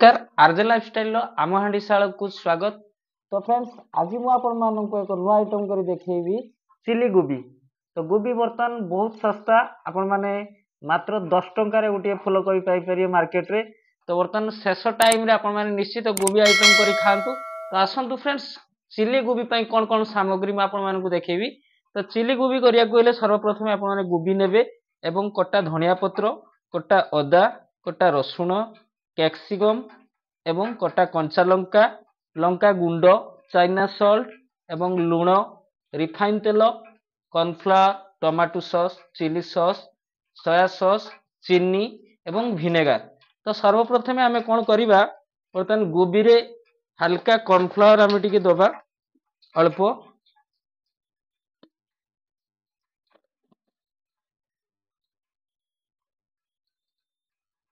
नमस्कार RJ lifestyle आम हांडीशाला को स्वागत। तो फ्रेंड्स आज मुझे एक नुआ आइटम कर देखी चिली गोभी। तो गोभी बर्तमान बहुत सस्ता, आपण मैंने मात्र 10 टंकार गोटे फुलकोबी पाइपर मार्केट रे। तो बर्तमान शेष टाइम रे आपण मैंने निश्चित गोभी आइटम कर खातु। तो आसतु फ्रेंड्स चिली गोभी कौन कौन सामग्री मुझे देखेबी। तो चिली गोभी करने सर्वप्रथम आप गोभी नेबे एवं कटा धनिया पत्र, कटा अदा, कटा रसुण, कैप्सिकम एवं कटा कंचा लंका, लंका गुंड, चाइना सॉल्ट एवं लूण, रिफाइन तेल, cornflour, tomato sauce, chilli sauce, soya sauce, चीनी एवं विनेगार। तो सर्वप्रथम आम कौन करवा, बर्तमान गोभी रे हल्का कॉर्नफ्लावर आम टिके दबा अल्प।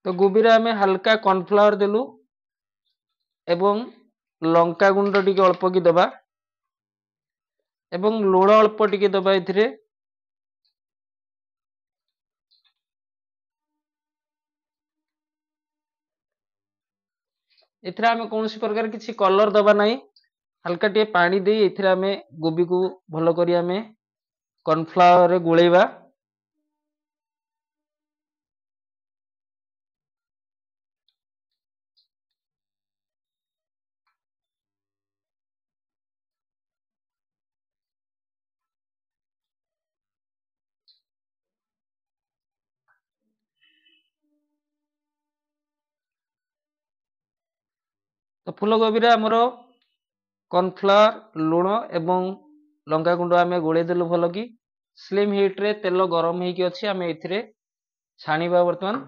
तो गोभी रे आम हल्का कॉर्नफ्लावर देलु एवं लंका गुंड टिके अल्प की दबा एवं लूण अल्प टिके दबा। एथिरे आम कौन प्रकार किसी कलर दबा नहीं, हल्का टे पानी दे एथिरे आम गोभी को भल करी आम कॉर्नफ्लावर रे गोलेबा। तो फूलकोबी रे हमरो कॉर्नफ्लावर, लूण एवं लंका गुंड आम गोले देलु भल कि। स्लिम हीट रे तेल गरम होइकी अछि, आम एथिरे छाणीबा वर्तमान।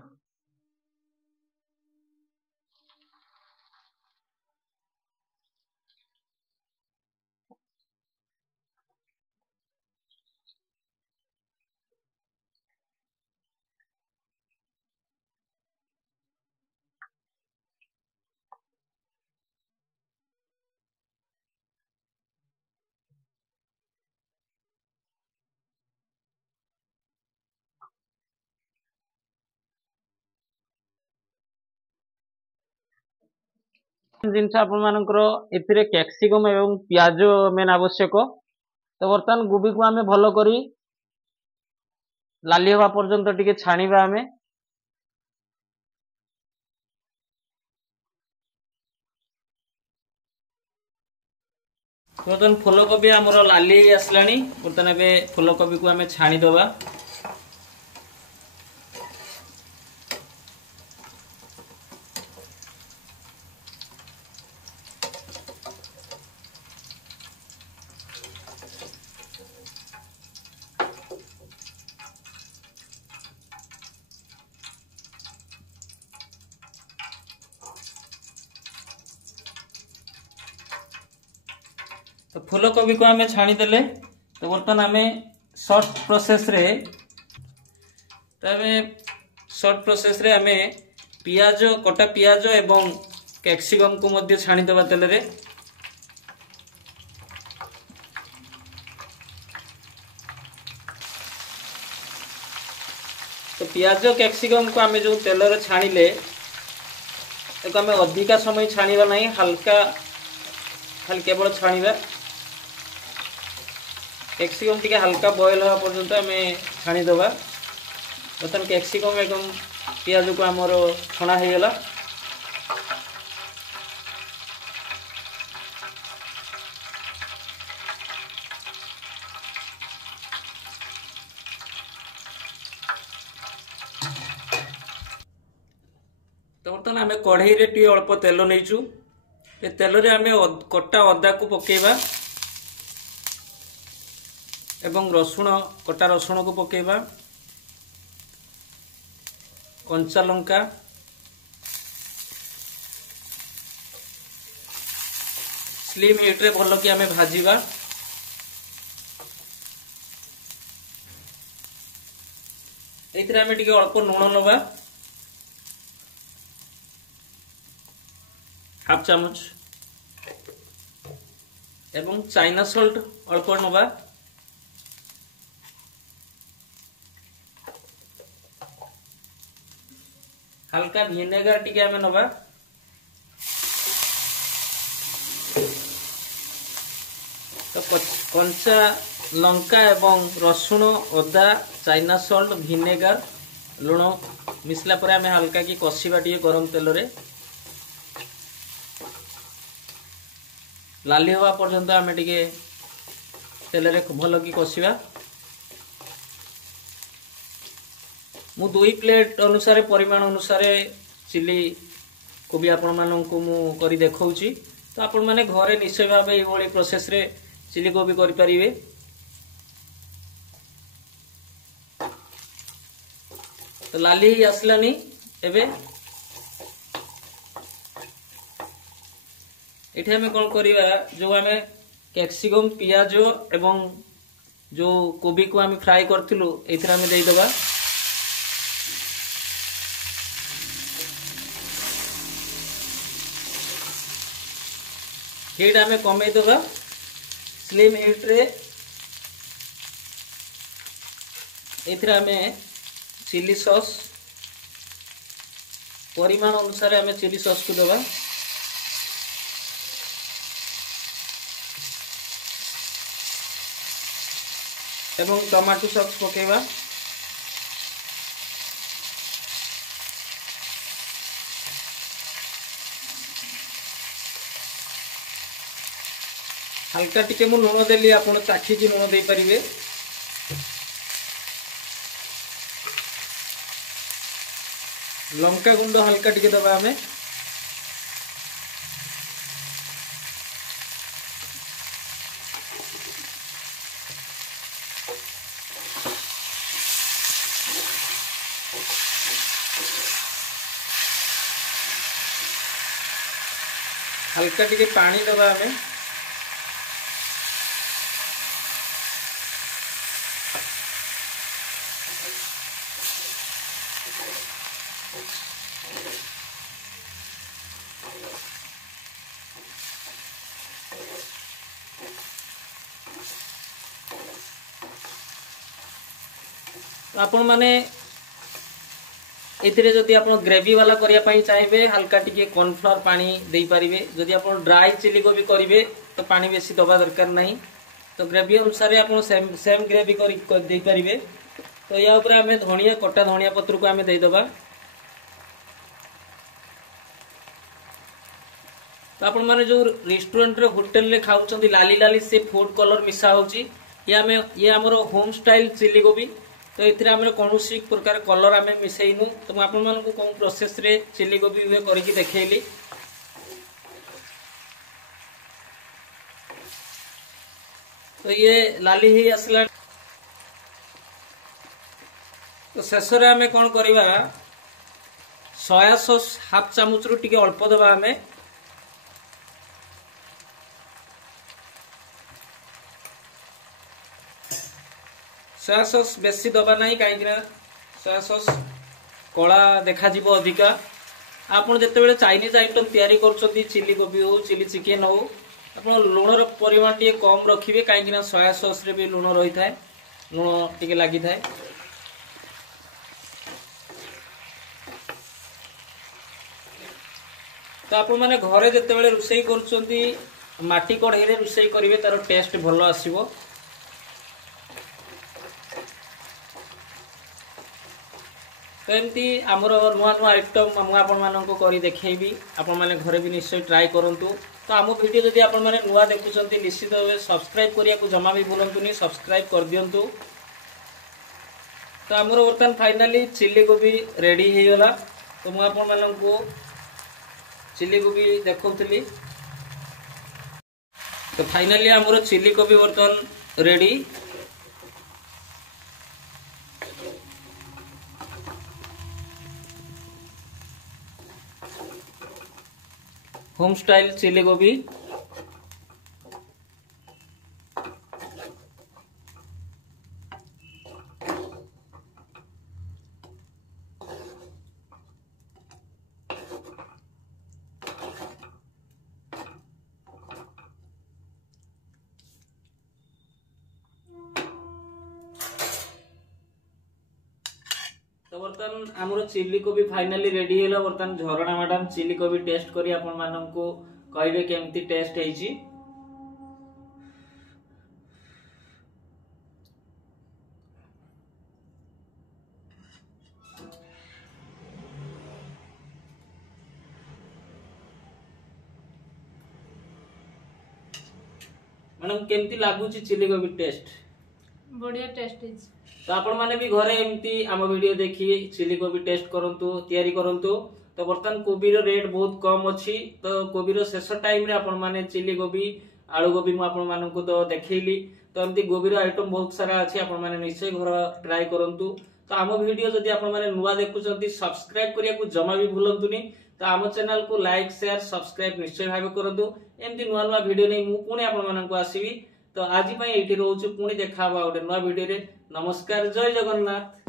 जिनस आपण मानकर एथिरे कैप्सिकम एवं प्याज मेन आवश्यक। तो बर्तमान गोभी को आम भल करी लाली हवा पर्यंत टिके छाणीबा आमे। बर्तमान फूलकोबी आमर लाली आसलानी, बर्तमान ए फूलकोबी को आम छाणी दबा। तो फूलकोबी को आम छाणी देले। तो बर्तमान आम शॉर्ट प्रोसेस रे आम पियाज, कटा पियाज एवं कैप्सिकम को मध्य छाणी देबा तेल रे। तो पियाज कैप्सिकम को आम जो तेल रे छाणीले आम अधिका समय छाणीबा नहीं, हल्का खाली केवल छाणीबा। कैप्सिकम टिके हल्का बॉयल हवा पर्यंत आम छाणी दबा। बर्तमान कैप्सिकम एवं पियाज को आमर छणा हो गला। तो बर्तमान आम कढ़ई रे टी अल्प तेल नहींचु। ए तेल रे आम कटा अदा को पकेबा एवं रसुण, कटा रसुण को पकेबा, कंचा लंका, स्लिम हीट रे भल कि आम भाजीबा। एथिरे आम टिके अल्प लूण नबा, हाफ चामच एवं चाइना सॉल्ट अल्प नबा। हल्का विनेगार टिके आम नबा। कंचा लंका एवं रसुण अदा चाइना सॉल्ट विनेगर लुण मिसला पर आम हल्का कि कषिबा टे गरम तेल रे लाली हवा पर्यंत आम टे तेल रे भल कि कषिबा। मु 2 प्लेट अनुसार परिमाण अनुसार चिली कोबी आपण माननकु मु करी देखौची। तो आपण माने घरे निश्चय भाव ये प्रोसेस रे चिली कोबी करि परिबे। तो लाली आसलानी एबे एठी हमें कौन करिवा जो हमें कैप्सिकम पियाज एवं जो कोबी को हमें फ्राई करथिलु एथरा हमें देई दबा। हीट हमें कमे दबा स्लिम हीट रे एथरा हमें चिली सॉस परिमाण अनुसार हमें चिली सॉस को दबा। एवं टमाटो सॉस पकेबा। हल्का टिके मु लुण देली आपण चाखिकी लुण दे परिबे। लंका गुंड हल्का टिके दबा हमें। हल्का टिके पानी दबा हमें। आपण माने एथिरे जदि आपण ग्रेवी वाला करिया पई चाहिए हल्का टिके कॉर्नफ्लोर पानी दे पारिबे। जदि आपण ड्राई चिली कोबी करिवे तो पानी बेसी दबा दरकार नहीं। तो ग्रेवी अनुसार आपण सेम ग्रेवी कर दे पारिबे। तो या ऊपर हमें धनिया कटा धनिया पत्र को हमें दे दबा। तो आपण माने जो रेस्टोरेंट रे होटल रे खाउचंदी लाली लाली से फूड कलर मिसा होची ये हमरो होम स्टाइल चिली कोबी। तो एथिरे हमरे कोनोसी प्रकार कलर आमे मिसेइनु। तो म आपन मानकु कोन प्रोसेस रे चिली कोबी हुए करके देखैली। तो ये लाली ही असला। तो शेष रे हमें कोन करिवा सोया सॉस हाफ चामच रु टिके अल्प दबा हमें। सोया सॉस बेसी दबा नहीं कहीं सोया सॉस कला देखा जीवो अधिका। आपन जते बेले चाइनीज आइटम तैयारी करछथि चिली कोबी हो चिली चिकन हो आपन लूण रो परिमाण टिके कम रखिबे कहीं सोया सॉस रे भी लूण रही थाए लूण टिके लागि थाए। तो आपन माने घरे जते बेले रुसई करछथि माटी कढ़ाई रे रुसई करिवे तार टेस्ट भलो आसीबो। तो एमती आमर नुआ नुआ आइटम मुझे करी देखी आपण मैंने घरे भी निश्चय ट्राए करूँ। तो आम वीडियो जदि आपण मैंने नुआ देखुं निश्चित भाव सब्सक्राइब करने को जमा भी भूलुनी सब्सक्राइब कर दिंतु। तो आमर बर्तमान फाइनाली चिली कोबी रेडी हो गला। तो मुझे आपण मानू चिली कोबी देखुली। तो फाइनाली आमर चिली कोबी बर्तमान रेडी। होम स्टाइल चिली कोबी। तो बर्तमान आमर चिली कोबी फाइनाली रेडी है। बर्तमान झरणा मैडम चिली कोबी टेस्ट करी आपण मानन को कहबे केमती टेस्ट हेची। मैडम केमती लागुची चिली कोबी टेस्ट? बढ़िया टेस्ट इज। तो आपण माने भी घरे एमती आम वीडियो देखी चिली कोबी टेस्ट करंतु तैयारी करंतु। तो बर्तमान कोबी रो रेट बहुत कम अछि। तो कोबी रो शेष टाइम रे आपण माने चिली कोबी आलू कोबी मु आपण मानकु तो देखैली। तो एमती कोबी रो आइटम बहुत सारा अछि, आपण माने निश्चय घर ट्राई करंतु। तो आम वीडियो जदि आपण माने नुवा देखुचंती सब्सक्राइब करिया को जमा भी भूलंतुनी। तो आम चैनल को लाइक शेयर सब्सक्राइब निश्चय भाबे करंतु। एमती नुवा नुवा वीडियो नै मु पुणी आपण मानकु आसीबी। तो आज एठी रोच पुणी देखा गोटे नुआ वीडियो रे। नमस्कार, जय जगन्नाथ।